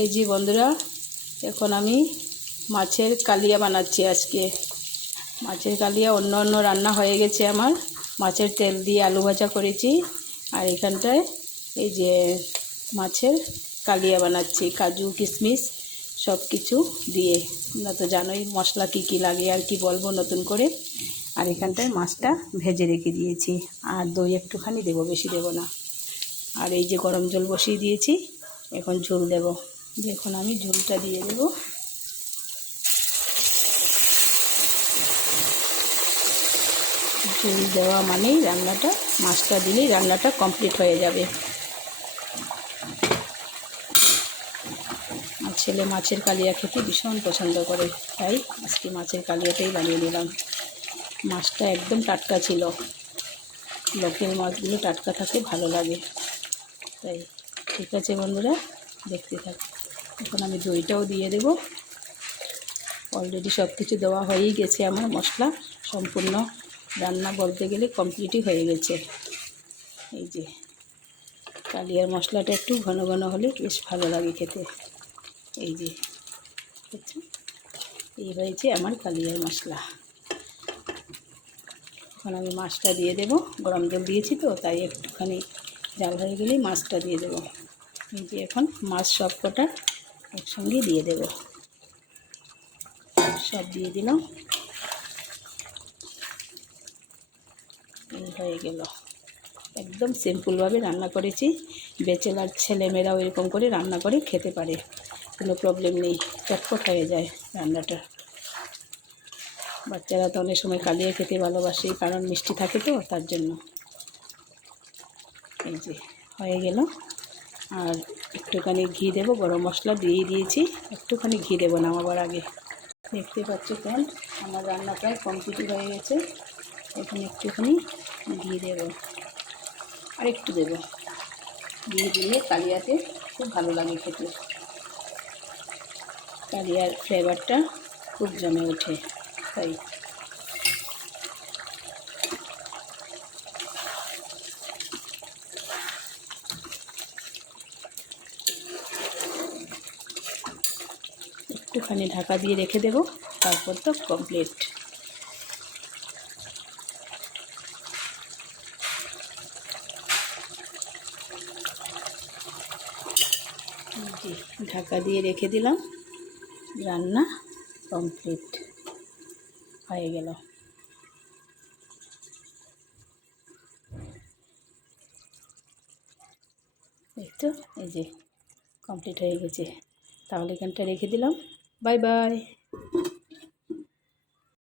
এই যে বন্ধুরা, এখন আমি মাছের কালিয়া বানাচ্ছি। আজকে মাছের কালিয়া, অন্য অন্য রান্না হয়ে গেছে আমার। মাছের তেল দিয়ে আলু ভাজা করেছি, আর এখানটায় এই যে মাছের কালিয়া বানাচ্ছি, কাজু কিশমিশ সব কিছু দিয়ে। তোমরা তো জানোই মশলা কী কী লাগে, আর কি বলবো নতুন করে। আর এখানটায় মাছটা ভেজে রেখে দিয়েছি, আর দই একটুখানি দেবো, বেশি দেবো না। আর এই যে গরম জল বসিয়ে দিয়েছি, এখন ঝোল দেব। এখন আমি ঝোলটা দিয়ে দেব। ঝোল দেওয়া মানেই রান্নাটা, মাছটা দিলেই রান্নাটা কমপ্লিট হয়ে যাবে। আর ছেলে মাছের কালিয়া খেতে ভীষণ পছন্দ করে, তাই আজকে মাছের কালিয়াটাই বানিয়ে নিলাম। মাছটা একদম টাটকা ছিল, লোকেল মাছগুলো টাটকা থাকে, ভালো লাগে। তাই ঠিক আছে বন্ধুরা, দেখতে থাক। এখন আমি দইটাও দিয়ে দেব। অলরেডি সব কিছু দেওয়া হয়েই গেছে, আমার মশলা সম্পূর্ণ রান্না বলতে গেলে কমপ্লিটই হয়ে গেছে। এই যে কালিয়ার মশলাটা একটু ঘন ঘন হলে বেশ ভালো লাগে খেতে। এই যে এই হয়েছে আমার কালিয়ার মশলা। এখন আমি মাছটা দিয়ে দেব। গরম জল দিয়েছি তো, তাই একটুখানি জাল হয়ে গেলেই মাছটা দিয়ে দেব। এই যে এখন মাছ সব কটা একসঙ্গে দিয়ে দেব। সব দিয়ে দিলাম। এই হয়ে গেল। একদম সিম্পলভাবে রান্না করেছি। ব্যাচেলার ছেলেমেয়েরাও এরকম করে রান্না করে খেতে পারে, কোনো প্রবলেম নেই, চটপট হয়ে যায় রান্নাটা। বাচ্চারা তো অনেক সময় কালিয়া খেতে ভালোবাসে, কারণ মিষ্টি থাকে তো, তার জন্য। এই যে হয়ে গেল। আর একটুখানি ঘি দেব, গরম মশলা দিয়েই দিয়েছি, একটুখানি ঘি দেবো নামাবার আগে। দেখতে পাচ্ছ ফ্রেন্ড, আমার রান্না প্রায় কমপ্লিট হয়ে গেছে। এখন একটুখানি ঘি দেব, আর একটু দেবো। ঘি দিলে কালিয়াতে খুব ভালো লাগে খেতে, কালিয়ার ফ্লেভারটা খুব জমে ওঠে। তাই একটুখানি ঢাকা দিয়ে রেখে দেব, তারপর তো কমপ্লিট। ঢাকা দিয়ে রেখে দিলাম, রান্না কমপ্লিট হয়ে গেল। দেখতো, এই যে কমপ্লিট হয়ে গেছে। তাহলে এখানটা রেখে দিলাম। Bye bye.